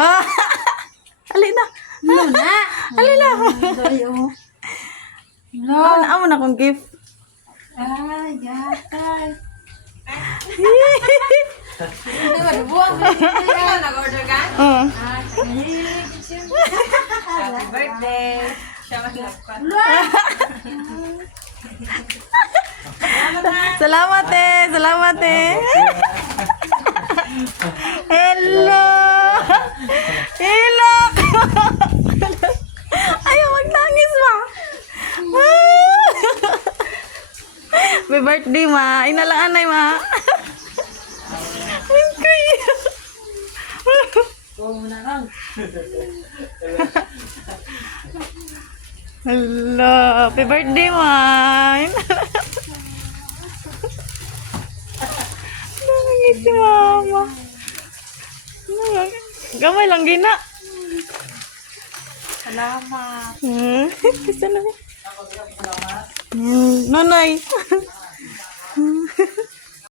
Ah, alin na. Luna. Alin na. Dayo. Amo na kong gift. Ay, yatay. Hindi ba, dubuang. Ikaw nag-order ka? Oh. Happy birthday. Siya man nagpan. Salamat eh. Salamat eh. Hello. Hello. Ayaw magnangis ma. Happy birthday ma. Inalaan ay ma. Hello. Happy birthday ma. Nangis si mama. Gamay lang gina. Salamat. Gusto na. Nanay.